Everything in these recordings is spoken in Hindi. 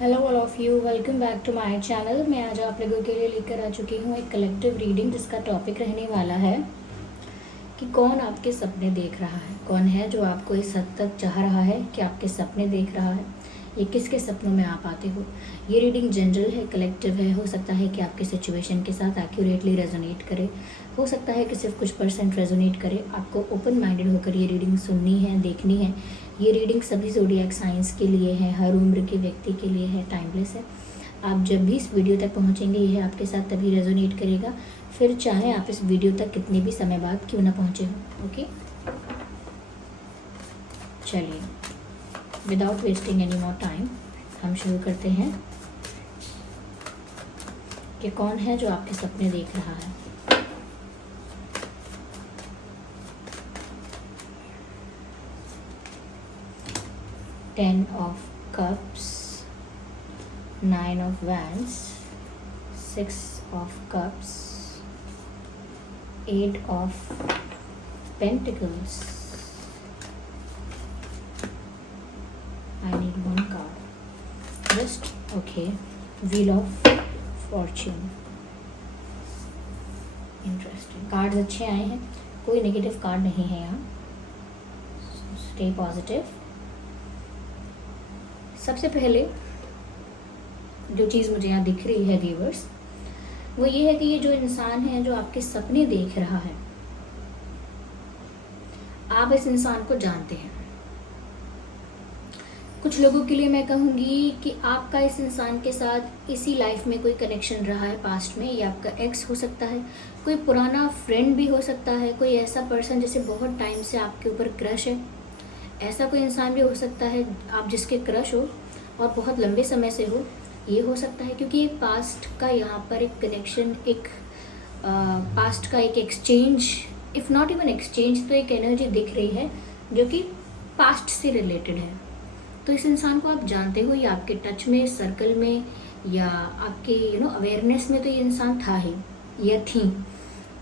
Hello all of you, welcome back to my channel. मैं आज आप लोगों के लिए लेकर आ चुकी हूँ एक कलेक्टिव रीडिंग जिसका टॉपिक रहने वाला है कि कौन आपके सपने देख रहा है, कौन है जो आपको इस हद तक चाह रहा है कि आपके सपने देख रहा है, ये किसके सपनों में आप आते हो। ये रीडिंग जनरल है, कलेक्टिव है। हो सकता है कि आपके सिचुएशन के साथ एक्यूरेटली रेजोनेट करे, हो सकता है कि सिर्फ कुछ परसेंट रेजोनेट करे। आपको ओपन माइंडेड होकर ये रीडिंग सुननी है, देखनी है। ये रीडिंग सभी ज़ोडिएक साइंस के लिए है, हर उम्र के व्यक्ति के लिए है, टाइमलेस है। आप जब भी इस वीडियो तक पहुंचेंगे यह आपके साथ तभी रेजोनेट करेगा, फिर चाहे आप इस वीडियो तक कितने भी समय बाद क्यों ना पहुंचे हो। ओके, चलिए without wasting any more time हम शुरू करते हैं कि कौन है जो आपके सपने देख रहा है। Ten of Cups, Nine of Wands, Six of Cups, Eight of Pentacles. I need one card. Just okay. Wheel of Fortune. Interesting. Cards अच्छे आए हैं, कोई नेगेटिव कार्ड नहीं है यहाँ। Stay positive. सबसे पहले जो चीज़ मुझे यहाँ दिख रही है व्यूअर्स, वो ये है कि ये जो इंसान है जो आपके सपने देख रहा है, आप इस इंसान को जानते हैं। कुछ लोगों के लिए मैं कहूँगी कि आपका इस इंसान के साथ इसी लाइफ में कोई कनेक्शन रहा है पास्ट में। ये आपका एक्स हो सकता है, कोई पुराना फ्रेंड भी हो सकता है, कोई ऐसा पर्सन जैसे बहुत टाइम से आपके ऊपर क्रश है। ऐसा कोई इंसान भी हो सकता है आप जिसके क्रश हो और बहुत लंबे समय से हो, ये हो सकता है। क्योंकि एक पास्ट का यहाँ पर एक कनेक्शन, एक पास्ट का एक exchange, if not even exchange, तो एक एनर्जी दिख रही है जो कि पास्ट से रिलेटेड है। तो इस इंसान को आप जानते हो, या आपके टच में, सर्कल में, या आपके अवेयरनेस में तो ये इंसान था ही या थी।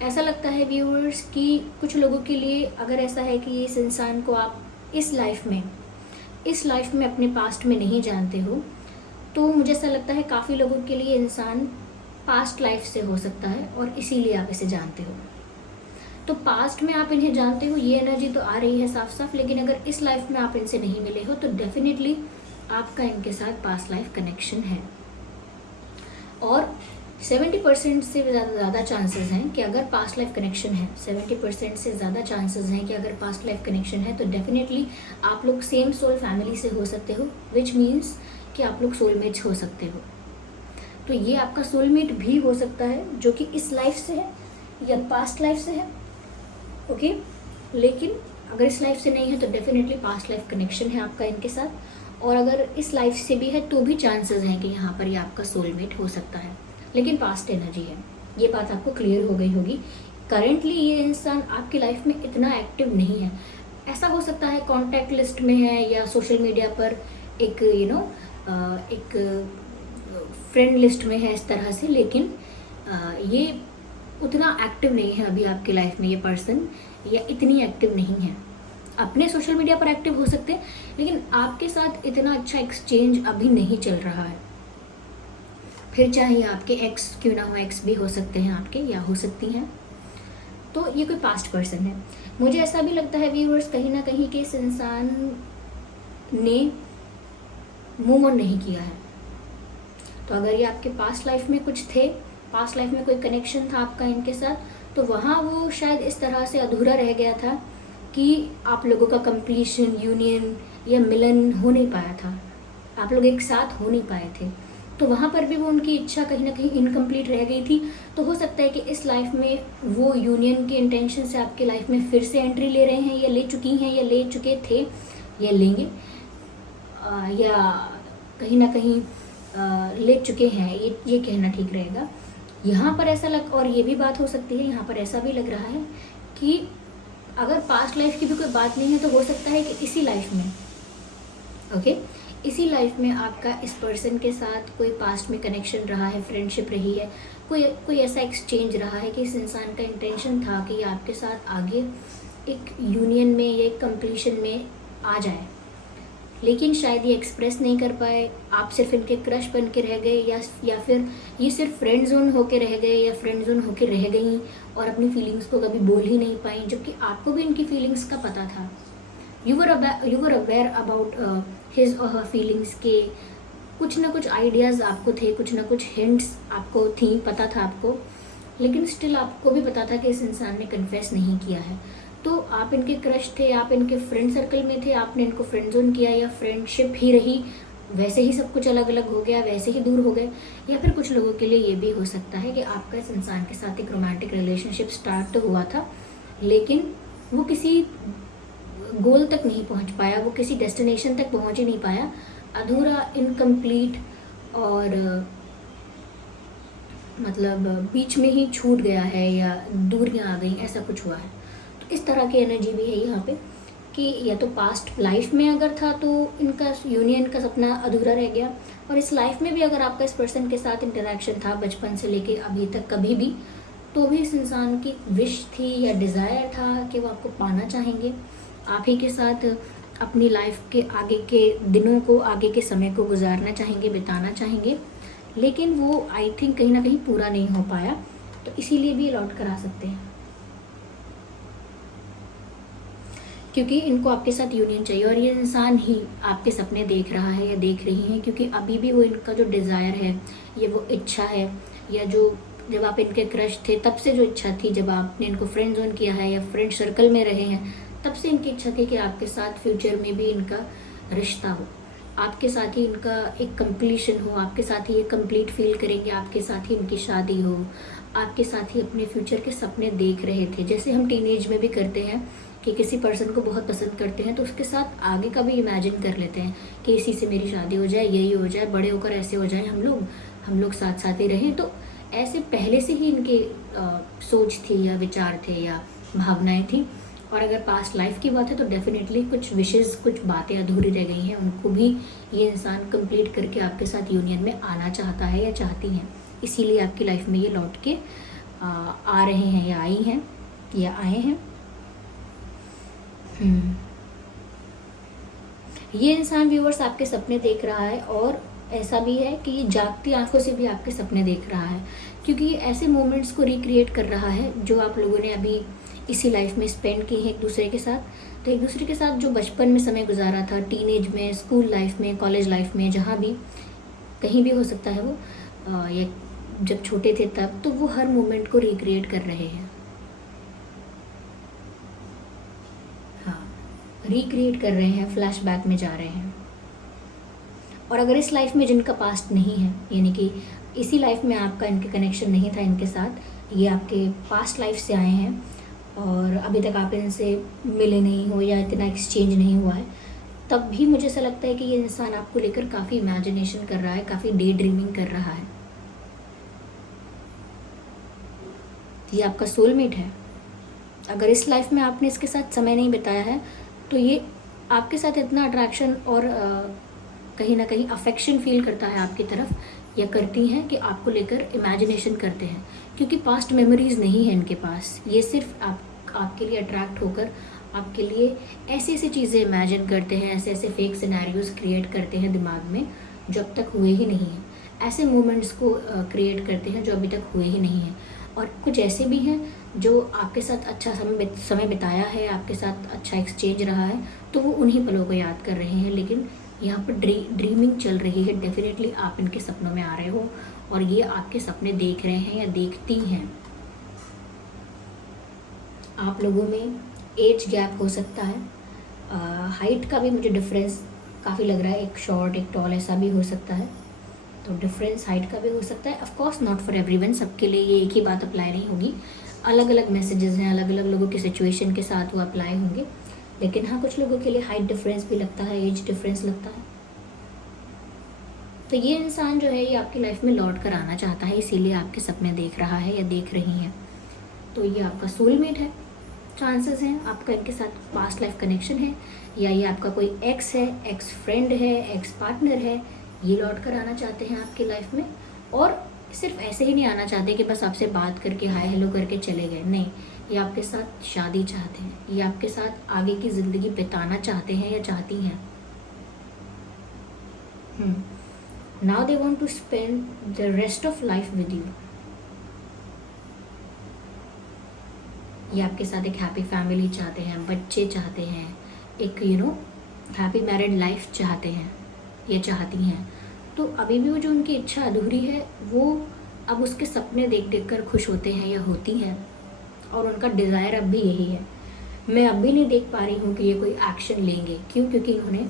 ऐसा लगता है व्यूअर्स कि कुछ लोगों के लिए अगर ऐसा है कि इस इंसान को आप इस लाइफ में अपने पास्ट में नहीं जानते हो, तो मुझे ऐसा लगता है काफ़ी लोगों के लिए इंसान पास्ट लाइफ से हो सकता है और इसीलिए आप इसे जानते हो। तो पास्ट में आप इन्हें जानते हो, ये एनर्जी तो आ रही है साफ साफ। लेकिन अगर इस लाइफ में आप इनसे नहीं मिले हो तो डेफिनेटली आपका इनके साथ पास्ट लाइफ कनेक्शन है। और 70% से ज़्यादा चांसेस हैं कि अगर पास्ट लाइफ कनेक्शन है, 70% से ज़्यादा चांसेस हैं कि अगर पास्ट लाइफ कनेक्शन है तो डेफिनेटली आप लोग सेम सोल फैमिली से हो सकते हो, विच मीन्स कि आप लोग सोलमेट्स हो सकते हो। तो ये आपका सोलमेट भी हो सकता है जो कि इस लाइफ से है या पास्ट लाइफ से है। ओके, लेकिन अगर इस लाइफ से नहीं है तो डेफिनेटली पास्ट लाइफ कनेक्शन है आपका इनके साथ। और अगर इस लाइफ से भी है तो भी चांसेस हैं कि यहाँ पर ये आपका सोलमेट हो सकता है, लेकिन पास्ट एनर्जी है। ये बात आपको क्लियर हो गई होगी। करेंटली ये इंसान आपकी लाइफ में इतना एक्टिव नहीं है। ऐसा हो सकता है कॉन्टैक्ट लिस्ट में है या सोशल मीडिया पर एक एक फ्रेंड लिस्ट में है इस तरह से, लेकिन ये उतना एक्टिव नहीं है अभी आपकी लाइफ में। ये पर्सन या इतनी एक्टिव नहीं है। अपने सोशल मीडिया पर एक्टिव हो सकते हैं, लेकिन आपके साथ इतना अच्छा एक्सचेंज अभी नहीं चल रहा है। फिर चाहे आपके एक्स क्यों ना हो, एक्स भी हो सकते हैं आपके या हो सकती हैं। तो ये कोई पास्ट पर्सन है। मुझे ऐसा भी लगता है व्यूअर्स कहीं ना कहीं कि इस इंसान ने मूव ऑन नहीं किया है। तो अगर ये आपके पास्ट लाइफ में कुछ थे, पास्ट लाइफ में कोई कनेक्शन था आपका इनके साथ, तो वहाँ वो शायद इस तरह से अधूरा रह गया था कि आप लोगों का कंप्लीशन, यूनियन या मिलन हो नहीं पाया था, आप लोग एक साथ हो नहीं पाए थे। तो वहाँ पर भी वो उनकी इच्छा कहीं ना कहीं इनकम्प्लीट रह गई थी। तो हो सकता है कि इस लाइफ में वो यूनियन के इंटेंशन से आपकी लाइफ में फिर से एंट्री ले रहे हैं, या ले चुकी हैं, या ले चुके थे, या लेंगे, या कहीं ना कहीं ले चुके हैं, ये कहना ठीक रहेगा। यहाँ पर ऐसा और ये भी बात हो सकती है, यहाँ पर ऐसा भी लग रहा है कि अगर पास्ट लाइफ की भी कोई बात नहीं है तो हो सकता है कि इसी लाइफ में, ओके, इसी लाइफ में आपका इस पर्सन के साथ कोई पास्ट में कनेक्शन रहा है, फ्रेंडशिप रही है, कोई ऐसा एक्सचेंज रहा है कि इस इंसान का इंटेंशन था कि आपके साथ आगे एक यूनियन में या एक कंप्लीशन में आ जाए। लेकिन शायद ये एक्सप्रेस नहीं कर पाए, आप सिर्फ इनके क्रश बन के रह गए, या फिर ये सिर्फ फ्रेंड जोन होके रह गए या फ्रेंड जोन होके रह गई और अपनी फीलिंग्स को कभी बोल ही नहीं पाई, जबकि आपको भी इनकी फीलिंग्स का पता था। You were aware about his और हर फीलिंग्स के कुछ ना कुछ आइडियाज़ आपको थे, कुछ ना कुछ हिंट्स आपको थी, पता था आपको, लेकिन स्टिल आपको भी पता था कि इस इंसान ने कन्फेस नहीं किया है। तो आप इनके क्रश थे, आप इनके फ्रेंड सर्कल में थे, आपने इनको फ्रेंड जोन किया या फ्रेंडशिप ही रही, वैसे ही सब कुछ अलग अलग हो गया, वैसे ही दूर हो गए। या फिर कुछ लोगों के लिए ये भी हो सकता है कि आपका इस इंसान के साथ एक रोमांटिक रिलेशनशिप स्टार्ट तो हुआ था, लेकिन वो किसी गोल तक नहीं पहुंच पाया, वो किसी डेस्टिनेशन तक पहुंच ही नहीं पाया, अधूरा, इनकम्प्लीट, और मतलब बीच में ही छूट गया है या दूरियां आ गई, ऐसा कुछ हुआ है। तो इस तरह की एनर्जी भी है यहाँ पे कि या तो पास्ट लाइफ में अगर था तो इनका यूनियन का सपना अधूरा रह गया, और इस लाइफ में भी अगर आपका इस पर्सन के साथ इंटरेक्शन था बचपन से लेके अभी तक कभी भी, तो भी इस इंसान की विश थी या डिज़ायर था कि वो आपको पाना चाहेंगे, आप ही के साथ अपनी लाइफ के आगे के दिनों को, आगे के समय को गुजारना चाहेंगे, बिताना चाहेंगे, लेकिन वो आई थिंक कहीं ना कहीं पूरा नहीं हो पाया, तो इसीलिए भी लौट कर आ सकते हैं, क्योंकि इनको आपके साथ यूनियन चाहिए और ये इंसान ही आपके सपने देख रहा है या देख रही हैं, क्योंकि अभी भी वो इनका जो डिज़ायर है, ये वो इच्छा है, या जो जब आप इनके क्रश थे तब से जो इच्छा थी, जब आपने इनको फ्रेंड जोन किया है या फ्रेंड सर्कल में रहे हैं, तब से इनकी इच्छा थी कि आपके साथ फ्यूचर में भी इनका रिश्ता हो, आपके साथ ही इनका एक कंप्लीशन हो, आपके साथ ही ये कंप्लीट फील करेंगे, आपके साथ ही इनकी शादी हो, आपके साथ ही अपने फ्यूचर के सपने देख रहे थे। जैसे हम टीनेज में भी करते हैं कि किसी पर्सन को बहुत पसंद करते हैं तो उसके साथ आगे का भी इमेजिन कर लेते हैं कि इसी से मेरी शादी हो जाए, यही हो जाए, बड़े होकर ऐसे हो जाए, हम लोग साथ साथ ही रहें। तो ऐसे पहले से ही इनके सोच थी या विचार थे या भावनाएं थी। और अगर पास्ट लाइफ की बात है तो डेफिनेटली कुछ विशेज़, कुछ बातें अधूरी रह गई हैं, उनको भी ये इंसान कंप्लीट करके आपके साथ यूनियन में आना चाहता है या चाहती हैं, इसीलिए आपकी लाइफ में ये लौट के आ रहे हैं या आई हैं या आए हैं। ये इंसान व्यूअर्स आपके सपने देख रहा है, और ऐसा भी है कि ये जागती आंखों से भी आपके सपने देख रहा है, क्योंकि ये ऐसे मोमेंट्स को रिक्रिएट कर रहा है जो आप लोगों ने अभी इसी लाइफ में स्पेंड की है एक दूसरे के साथ। तो एक दूसरे के साथ जो बचपन में समय गुजारा था, टीनेज में, स्कूल लाइफ में, कॉलेज लाइफ में, जहाँ भी कहीं भी हो सकता है वो, या जब छोटे थे तब, तो वो हर मोमेंट को रिक्रिएट कर रहे हैं। हाँ, रिक्रिएट कर रहे हैं, फ्लैशबैक में जा रहे हैं। और अगर इस लाइफ में जिनका पास्ट नहीं है, यानी कि इसी लाइफ में आपका इनके कनेक्शन नहीं था इनके साथ, ये आपके पास्ट लाइफ से आए हैं और अभी तक आप इनसे मिले नहीं हो या इतना एक्सचेंज नहीं हुआ है, तब भी मुझे ऐसा लगता है कि ये इंसान आपको लेकर काफ़ी इमेजिनेशन कर रहा है, काफ़ी डे ड्रीमिंग कर रहा है। ये आपका सोलमेट है। अगर इस लाइफ में आपने इसके साथ समय नहीं बिताया है तो ये आपके साथ इतना अट्रैक्शन और कहीं ना कहीं अफेक्शन फील करता है आपकी तरफ, या करती हैं कि आपको लेकर इमेजिनेशन करते हैं, क्योंकि पास्ट मेमोरीज नहीं है इनके पास। ये सिर्फ आपके लिए अट्रैक्ट होकर आपके लिए ऐसी ऐसी चीज़ें इमेजिन करते हैं, ऐसे ऐसे फेक सिनेरियोज क्रिएट करते हैं दिमाग में जो अब तक हुए ही नहीं हैं, ऐसे मोमेंट्स को क्रिएट करते हैं जो अभी तक हुए ही नहीं हैं। और कुछ ऐसे भी हैं जो आपके साथ अच्छा समय बिताया है, आपके साथ अच्छा एक्सचेंज रहा है, तो वो उन्हीं पलों को याद कर रहे हैं, लेकिन यहाँ पर ड्रीमिंग चल रही है। डेफिनेटली आप इनके सपनों में आ रहे हो और ये आपके सपने देख रहे हैं या देखती हैं। आप लोगों में एज गैप हो सकता है, हाइट का भी मुझे डिफरेंस काफ़ी लग रहा है, एक शॉर्ट एक टॉल ऐसा भी हो सकता है, तो डिफरेंस हाइट का भी हो सकता है। Of course not for everyone, सबके लिए ये एक ही बात अप्लाई नहीं होगी, अलग अलग मैसेजेस हैं, अलग अलग लोगों की सिचुएशन के साथ वो अप्लाई होंगे। लेकिन हाँ, कुछ लोगों के लिए हाइट डिफरेंस भी लगता है, एज डिफरेंस लगता है। तो ये इंसान जो है ये आपकी लाइफ में लौट कर आना चाहता है, इसीलिए आपके सपने देख रहा है या देख रही हैं। तो ये आपका सोलमेट है, चांसेस हैं आपका इनके साथ पास्ट लाइफ कनेक्शन है, या ये आपका कोई एक्स है, एक्स फ्रेंड है, एक्स पार्टनर है, ये लौट कर आना चाहते हैं आपकी लाइफ में। और सिर्फ ऐसे ही नहीं आना चाहते कि बस आपसे बात करके हाय हेलो करके चले गए, नहीं, ये आपके साथ शादी चाहते हैं, ये आपके साथ आगे की ज़िंदगी बिताना चाहते हैं या चाहती हैं। Now they want to spend the rest of life with you. ये आपके साथ एक हैप्पी फैमिली चाहते हैं, बच्चे चाहते हैं, एक हैप्पी मैरिड लाइफ चाहते हैं, ये चाहती हैं। तो अभी भी वो जो उनकी इच्छा अधूरी है, वो अब उसके सपने देख देख कर खुश होते हैं या होती हैं, और उनका डिज़ायर अब भी यही है। मैं अब भी नहीं देख पा रही हूँ कि ये कोई एक्शन लेंगे। क्यों? क्योंकि इन्होंने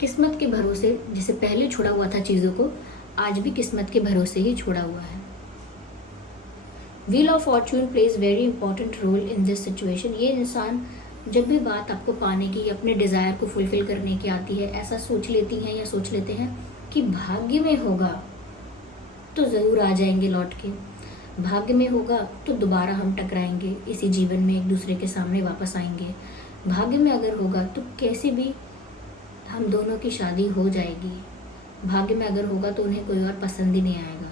किस्मत के भरोसे, जिसे पहले छोड़ा हुआ था चीज़ों को, आज भी किस्मत के भरोसे ही छोड़ा हुआ है। Wheel of fortune plays very important role in this situation. ये इंसान जब भी बात आपको पाने की, अपने डिज़ायर को फुलफिल करने की आती है, ऐसा सोच लेती हैं या सोच लेते हैं कि भाग्य में होगा तो ज़रूर आ जाएंगे लौट के, भाग्य में होगा तो दोबारा हम टकराएंगे इसी जीवन में, एक दूसरे के सामने वापस आएंगे, भाग्य में अगर होगा तो कैसे भी हम दोनों की शादी हो जाएगी, भाग्य में अगर होगा तो उन्हें कोई और पसंद ही नहीं आएगा,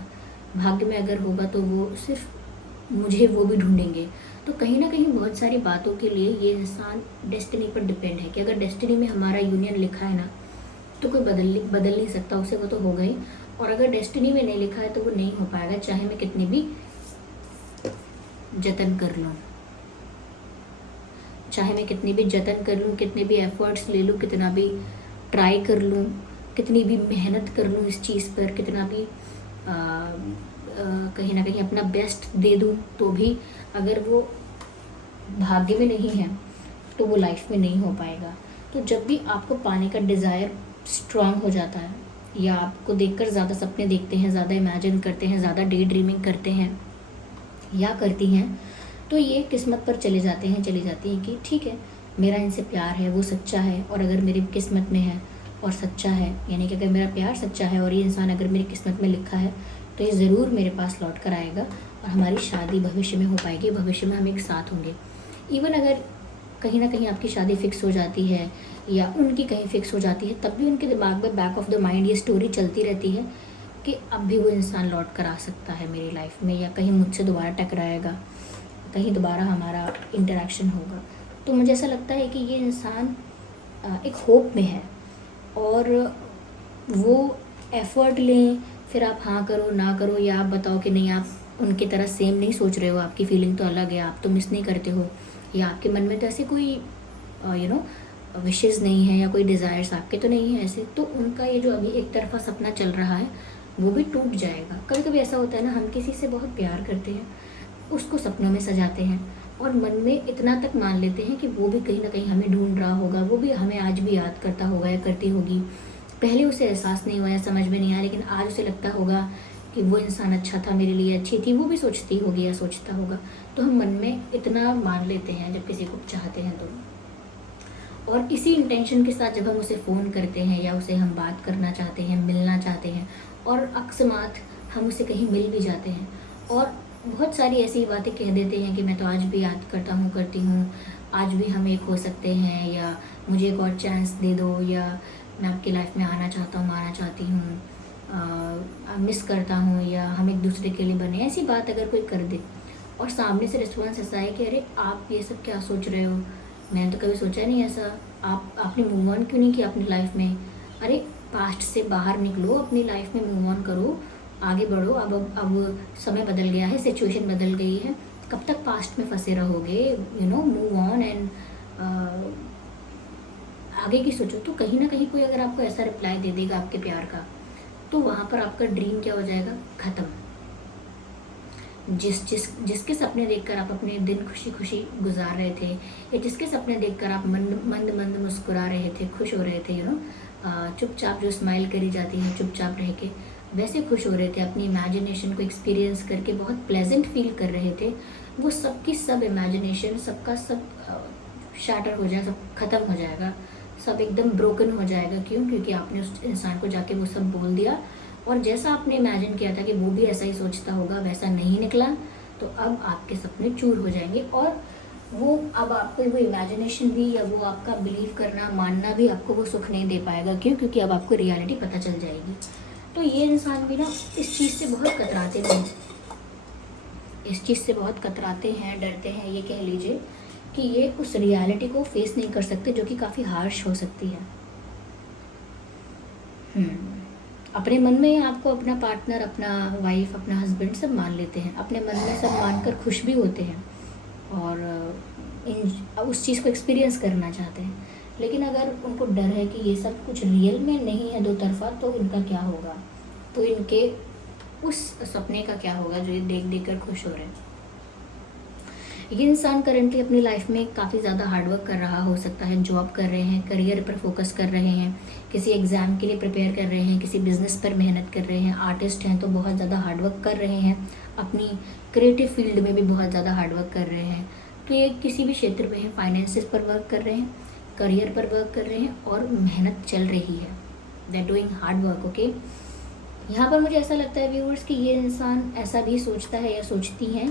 भाग्य में अगर होगा तो वो सिर्फ मुझे वो भी ढूंढेंगे। तो कहीं ना कहीं बहुत सारी बातों के लिए ये इंसान डेस्टिनी पर डिपेंड है कि अगर डेस्टिनी में हमारा यूनियन लिखा है ना, तो कोई बदल नहीं सकता उसे, वो तो हो गई। और अगर डेस्टिनी में नहीं लिखा है तो वो नहीं हो पाएगा, चाहे मैं कितनी भी जतन कर लूँ, चाहे मैं कितनी भी जतन कर लूँ, कितने भी एफर्ट्स ले लूँ, कितना भी ट्राई कर लूँ, कितनी भी मेहनत कर लूँ इस चीज़ पर, कितना भी कहीं ना कहीं अपना बेस्ट दे दूँ, तो भी अगर वो भाग्य में नहीं है तो वो लाइफ में नहीं हो पाएगा। तो जब भी आपको पाने का डिज़ायर स्ट्रांग हो जाता है, या आपको देखकर ज़्यादा सपने देखते हैं, ज़्यादा इमेजिन करते हैं, ज़्यादा डे ड्रीमिंग करते हैं या करती हैं, तो ये किस्मत पर चले जाते हैं, चली जाती हैं कि ठीक है, मेरा इनसे प्यार है, वो सच्चा है, और अगर मेरी किस्मत में है और सच्चा है, यानी कि अगर मेरा प्यार सच्चा है और ये इंसान अगर मेरी किस्मत में लिखा है, तो ये ज़रूर मेरे पास लौट कर आएगा और हमारी शादी भविष्य में हो पाएगी, भविष्य में हम एक साथ होंगे। इवन अगर कहीं ना कहीं आपकी शादी फिक्स हो जाती है या उनकी कहीं फिक्स हो जाती है, तब भी उनके दिमाग में बैक ऑफ द माइंड ये स्टोरी चलती रहती है कि अब भी वो इंसान लौट कर आ सकता है मेरी लाइफ में, या कहीं मुझसे दोबारा टकराएगा, कहीं दोबारा हमारा इंटरेक्शन होगा। तो मुझे ऐसा लगता है कि ये इंसान एक होप में है, और वो एफ़र्ट लें, फिर आप हाँ करो ना करो, या आप बताओ कि नहीं आप उनकी तरह सेम नहीं सोच रहे हो, आपकी फीलिंग तो अलग है, आप तो मिस नहीं करते हो, या आपके मन में तो ऐसे कोई विशेज़ नहीं है या कोई डिज़ायर्स आपके तो नहीं है ऐसे, तो उनका ये जो अभी एक तरफा सपना चल रहा है वो भी टूट जाएगा। कभी कभी ऐसा होता है ना, हम किसी से बहुत प्यार करते हैं, उसको सपनों में सजाते हैं और मन में इतना तक मान लेते हैं कि वो भी कहीं ना कहीं हमें ढूंढ रहा होगा, वो भी हमें आज भी याद करता होगा या करती होगी। पहले उसे एहसास नहीं हुआ या समझ में नहीं आया, लेकिन आज उसे लगता होगा कि वो इंसान अच्छा था, मेरे लिए अच्छी थी, वो भी सोचती होगी या सोचता होगा। तो हम मन में इतना मान लेते हैं जब किसी को चाहते हैं तो, और इसी इंटेंशन के साथ जब हम उसे फ़ोन करते हैं या उसे हम बात करना चाहते हैं, मिलना चाहते हैं, और अकस्मात हम उसे कहीं मिल भी जाते हैं और बहुत सारी ऐसी बातें कह देते हैं कि मैं तो आज भी याद करता हूँ, करती हूँ, आज भी हम एक हो सकते हैं, या मुझे एक और चांस दे दो, या मैं आपकी लाइफ में आना चाहता हूँ, आना चाहती हूँ, मिस करता हूँ, या हम एक दूसरे के लिए बने, ऐसी बात अगर कोई कर दे और सामने से रिस्पॉन्स ऐसा है कि अरे आप ये सब क्या सोच रहे हो, मैंने तो कभी सोचा नहीं ऐसा, आपने मूव ऑन क्यों नहीं किया अपनी लाइफ में, अरे पास्ट से बाहर निकलो, अपनी लाइफ में मूव ऑन करो, आगे बढ़ो, अब समय बदल गया है, सिचुएशन बदल गई है, कब तक पास्ट में फंसे रहोगे, मूव ऑन एंड आगे की सोचो। तो कहीं ना कहीं कोई अगर आपको ऐसा रिप्लाई दे देगा आपके प्यार का, तो वहाँ पर आपका ड्रीम क्या हो जाएगा, ख़त्म। जिसके सपने देखकर आप अपने दिन खुशी खुशी गुजार रहे थे, या जिसके सपने देखकर आप मंद मुस्कुरा रहे थे, खुश हो रहे थे, चुपचाप जो स्माइल करी जाती है चुपचाप रह के, वैसे खुश हो रहे थे, अपनी इमेजिनेशन को एक्सपीरियंस करके बहुत प्लेजेंट फील कर रहे थे, वो सबकी सब इमेजिनेशन, सबका सब शैटर हो जाएगा, सब ख़त्म हो जाएगा, सब एकदम ब्रोकन हो जाएगा। क्यों? क्योंकि आपने उस इंसान को जाके वो सब बोल दिया, और जैसा आपने इमेजिन किया था कि वो भी ऐसा ही सोचता होगा, वैसा नहीं निकला। तो अब आपके सपने चूर हो जाएंगे, और वो अब आपको वो इमेजिनेशन भी या वो आपका बिलीव करना, मानना भी आपको वो सुख नहीं दे पाएगा। क्यों? क्योंकि अब आपको रियलिटी पता चल जाएगी। तो ये इंसान भी ना इस चीज़ से बहुत कतराते हैं, इस चीज़ से बहुत कतराते हैं, डरते हैं, ये कह लीजिए कि ये उस रियलिटी को फेस नहीं कर सकते, जो कि काफ़ी हार्श हो सकती है। अपने मन में आपको अपना पार्टनर, अपना वाइफ, अपना हस्बैंड सब मान लेते हैं, अपने मन में सब मानकर खुश भी होते हैं और उस चीज़ को एक्सपीरियंस करना चाहते हैं। लेकिन अगर उनको डर है कि ये सब कुछ रियल में नहीं है दो तरफा, तो इनका क्या होगा, तो इनके उस सपने का क्या होगा जो ये देख देख कर खुश हो रहे हैं। ये इंसान करंटली अपनी लाइफ में काफ़ी ज़्यादा हार्डवर्क कर रहा हो सकता है, जॉब कर रहे हैं, करियर पर फोकस कर रहे हैं, किसी एग्ज़ाम के लिए प्रिपेयर कर रहे हैं, किसी बिजनेस पर मेहनत कर रहे हैं, आर्टिस्ट हैं तो बहुत ज़्यादा हार्डवर्क कर रहे हैं, अपनी क्रिएटिव फील्ड में भी बहुत ज़्यादा हार्डवर्क कर रहे हैं। तो ये किसी भी क्षेत्र में है, फाइनेंसिस पर वर्क कर रहे हैं, करियर पर वर्क कर रहे हैं और मेहनत चल रही है, they are doing hard work. Okay, यहाँ पर मुझे ऐसा लगता है व्यूअर्स कि ये इंसान ऐसा भी सोचता है या सोचती हैं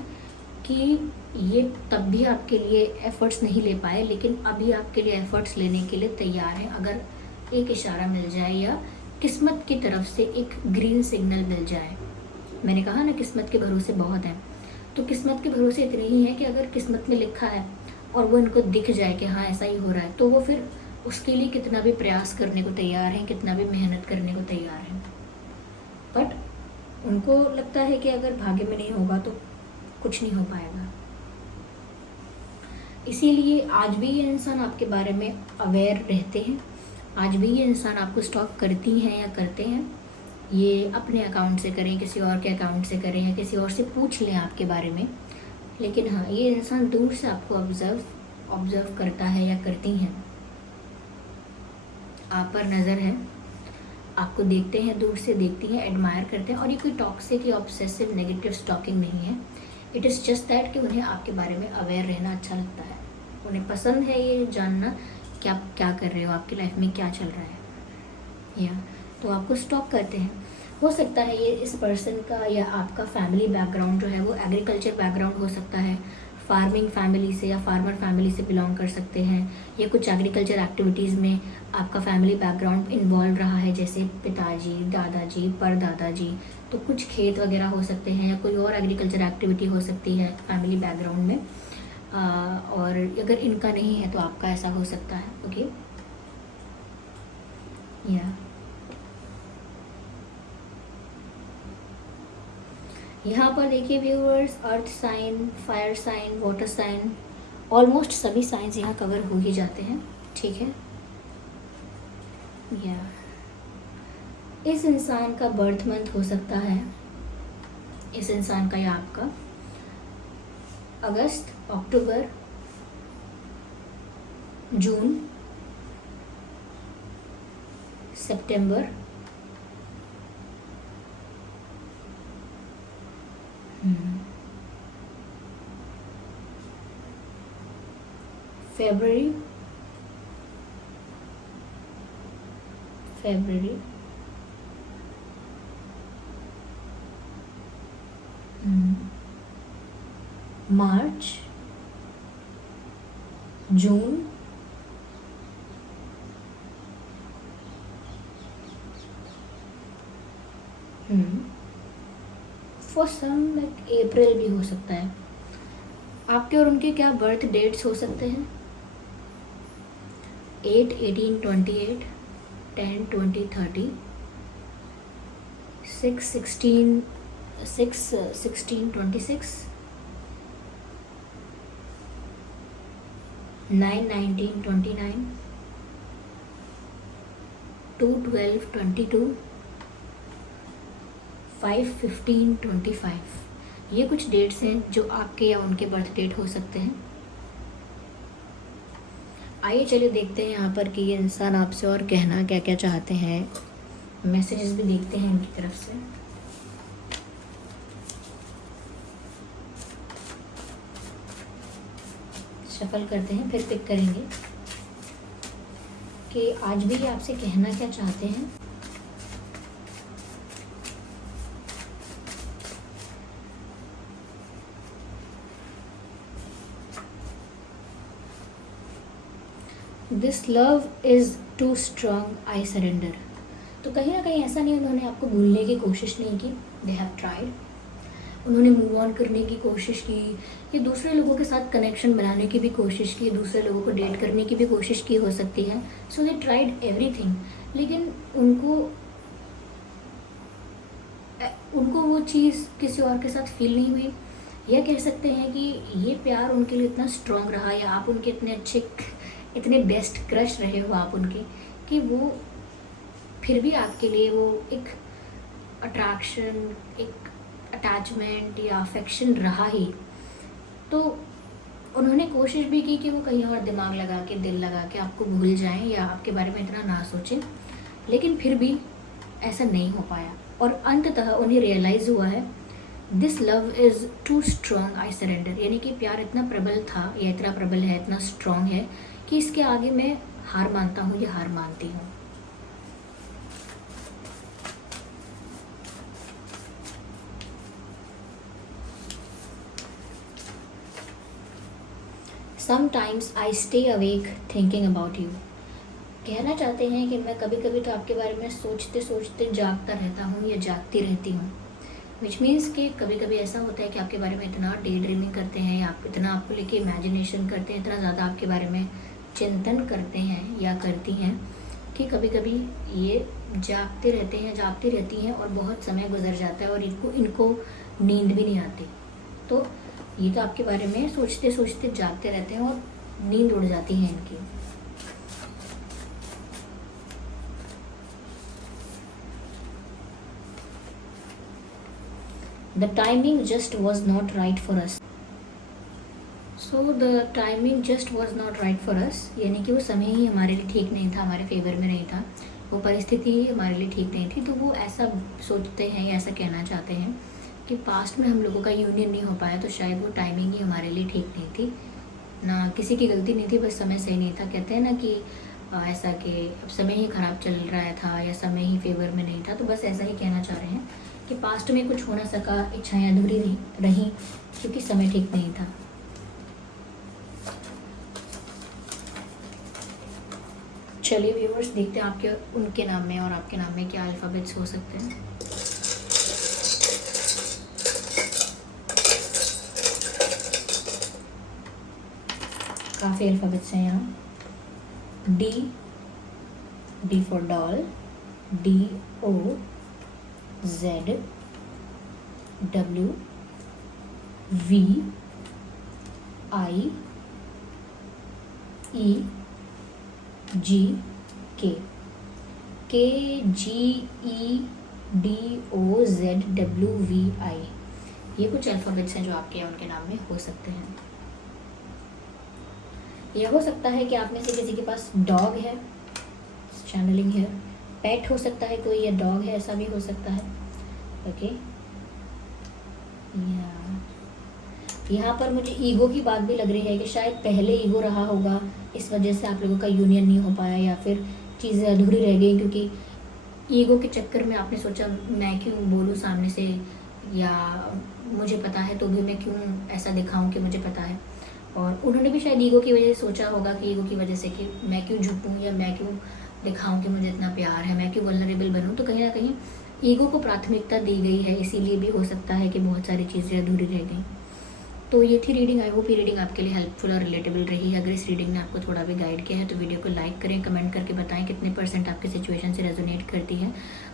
कि ये तब भी आपके लिए एफ़र्ट्स नहीं ले पाए, लेकिन अभी आपके लिए एफ़र्ट्स लेने के लिए तैयार हैं। अगर एक इशारा मिल जाए या किस्मत की तरफ से एक ग्रीन सिग्नल मिल जाए, मैंने कहा ना किस्मत के भरोसे बहुत हैं, तो किस्मत के भरोसे इतने ही हैं कि अगर किस्मत में लिखा है और वो इनको दिख जाए कि हाँ ऐसा ही हो रहा है, तो वो फिर उसके लिए कितना भी प्रयास करने को तैयार हैं, कितना भी मेहनत करने को तैयार हैं। बट उनको लगता है कि अगर भाग्य में नहीं होगा तो कुछ नहीं हो पाएगा। इसीलिए आज भी ये इंसान आपके बारे में अवेयर रहते हैं, आज भी ये इंसान आपको स्टॉक करती हैं या करते हैं। ये अपने अकाउंट से करें, किसी और के अकाउंट से करें या किसी और से पूछ लें आपके बारे में, लेकिन हाँ ये इंसान दूर से आपको ऑब्ज़र्व करता है या करती हैं। आप पर नज़र है, आपको देखते हैं, दूर से देखती हैं, एडमायर करते हैं। और ये कोई टॉक्सिक या ऑब्सेसिव नेगेटिव स्टॉकिंग नहीं है, इट इज़ जस्ट दैट कि उन्हें आपके बारे में अवेयर रहना अच्छा लगता है। उन्हें पसंद है ये जानना कि आप क्या कर रहे हो, आपकी लाइफ में क्या चल रहा है, या तो आपको स्टॉक करते हैं। हो सकता है ये इस पर्सन का या आपका फैमिली बैकग्राउंड जो है वो एग्रीकल्चर बैकग्राउंड हो सकता है, फार्मिंग फैमिली से या फार्मर फैमिली से बिलोंग कर सकते हैं, या कुछ एग्रीकल्चर एक्टिविटीज़ में आपका फैमिली बैकग्राउंड इन्वॉल्व रहा है, जैसे पिताजी, दादाजी, परदादाजी, तो कुछ खेत वगैरह हो सकते हैं या कोई और एग्रीकल्चर एक्टिविटी हो सकती है फैमिली बैकग्राउंड में। और अगर इनका नहीं है तो आपका ऐसा हो सकता है। ओके, या यहाँ पर देखिए viewers, earth sign, fire sign, water sign, almost सभी साइंस यहाँ कवर हो ही जाते हैं। ठीक है, या इस इंसान का बर्थ मंथ हो सकता है, इस इंसान का या आपका अगस्त, अक्टूबर, जून, सितंबर, फरवरी, मार्च, जून, फॉर सम लाइक अप्रैल भी हो सकता है। आपके और उनके क्या बर्थ डेट्स हो सकते हैं? 8, 18, 28, 10, 20, 30, 6, 16, 26, 9, 19, 29, 2, 12, 22, 5, 15, 25। ये कुछ डेट्स हैं जो आपके या उनके बर्थ डेट हो सकते हैं। आइए चलिए देखते हैं यहाँ पर कि ये इंसान आपसे और कहना क्या क्या चाहते हैं। मैसेजेस भी देखते हैं इनकी तरफ से। शफल करते हैं, फिर पिक करेंगे कि आज भी ये आपसे कहना क्या चाहते हैं। This love is too strong, I surrender. तो कहीं ना कहीं ऐसा नहीं, उन्होंने आपको भूलने की कोशिश नहीं की, दे हैव ट्राइड। उन्होंने मूव ऑन करने की कोशिश की, ये दूसरे लोगों के साथ कनेक्शन बनाने की भी कोशिश की, दूसरे लोगों को डेट करने की भी कोशिश की हो सकती है। सो दे ट्राइड एवरीथिंग, लेकिन उनको उनको वो चीज़ किसी और के साथ फील नहीं हुई, या कह सकते हैं कि ये प्यार उनके लिए इतना स्ट्रॉन्ग रहा, या आप उनके इतने अच्छे इतने बेस्ट क्रश रहे हो आप उनके, कि वो फिर भी आपके लिए वो एक अट्रैक्शन, एक अटैचमेंट या अफेक्शन रहा ही। तो उन्होंने कोशिश भी की कि वो कहीं और दिमाग लगा के, दिल लगा के आपको भूल जाएं या आपके बारे में इतना ना सोचें, लेकिन फिर भी ऐसा नहीं हो पाया। और अंततः उन्हें रियलाइज़ हुआ है, this love is too strong, I surrender. यानी कि प्यार इतना प्रबल था या इतना प्रबल है, इतना स्ट्रॉन्ग है कि इसके आगे मैं हार मानता हूँ या हार मानती हूँ। Sometimes I stay awake thinking about you. कहना चाहते हैं कि मैं कभी कभी तो आपके बारे में सोचते सोचते जागता रहता हूँ या जागती रहती हूँ। विच मीन्स कि कभी कभी ऐसा होता है कि आपके बारे में इतना डे ड्रीमिंग करते हैं, या आप इतना आपको लेके इमेजिनेशन करते हैं, इतना ज़्यादा आपके बारे में चिंतन करते हैं या करती हैं कि कभी कभी ये जागते रहते हैं, जागती रहती हैं और बहुत समय गुजर जाता है और इनको नींद भी नहीं आती। तो ये तो आपके बारे में सोचते सोचते जागते रहते हैं और नींद उड़ जाती है इनकी। The timing just was not right for us. So the timing just was not right for us, यानी कि वो समय ही हमारे लिए ठीक नहीं था, हमारे फेवर में नहीं था, वो परिस्थिति ही हमारे लिए ठीक नहीं थी। तो वो ऐसा सोचते हैं या ऐसा कहना चाहते हैं कि पास्ट में हम लोगों का यूनियन नहीं हो पाया, तो शायद वो टाइमिंग ही हमारे लिए ठीक नहीं थी, ना किसी की गलती नहीं थी, बस समय सही नहीं था। कहते हैं ना कि ऐसा कि अब समय ही ख़राब चल रहा था या समय ही फेवर में नहीं था। तो बस ऐसा ही कहना चाह रहे हैं कि पास्ट में कुछ हो ना सका, इच्छाएं अधूरी रहीं क्योंकि समय ठीक नहीं था। चलिए व्यूअर्स, देखते हैं आपके उनके नाम में और आपके नाम में क्या अल्फ़ाबेट्स हो सकते हैं। काफ़ी अल्फ़ाबेट्स हैं यहाँ। D for doll, DOZW, VIEGK, KGEDOZWVI। ये कुछ अल्फ़ाबेट्स हैं जो आपके या उनके नाम में हो सकते हैं। यह हो सकता है कि आप में से किसी के पास डॉग है, चैनलिंग है, पेट हो सकता है कोई, या डॉग है, ऐसा भी हो सकता है। ओके, यहाँ पर मुझे ईगो की बात भी लग रही है कि शायद पहले ईगो रहा होगा, इस वजह से आप लोगों का यूनियन नहीं हो पाया, या फिर चीज़ें अधूरी रह गई क्योंकि ईगो के चक्कर में आपने सोचा मैं क्यों बोलूँ सामने से, या मुझे पता है तो भी मैं क्यों ऐसा दिखाऊं कि मुझे पता है। और उन्होंने भी शायद ईगो की वजह से सोचा होगा कि ईगो की वजह से कि मैं क्यों झुकूं या मैं क्यों दिखाऊं कि मुझे इतना प्यार है, मैं क्यों वल्नरेबल बनूं। तो कहीं ना कहीं ईगो को प्राथमिकता दी गई है, इसीलिए भी हो सकता है कि बहुत सारी चीज़ें अधूरी रह गई। तो ये थी रीडिंग। आई होप ये रीडिंग आपके लिए हेल्पफुल और रिलेटेबल रही है। अगर इस रीडिंग ने आपको थोड़ा भी गाइड किया है तो वीडियो को लाइक करें, कमेंट करके बताएं कितने % आपकी सिचुएशन से रेजोनेट करती है।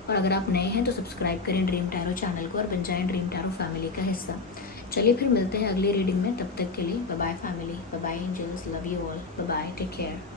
और अगर आप नए हैं तो सब्सक्राइब करें ड्रीम टैरो चैनल को और बन जाएं ड्रीम टैरो फैमिली का हिस्सा। चलिए फिर मिलते हैं अगली रीडिंग में, तब तक के लिए bye bye family, bye bye angels, love you all, bye bye, take care.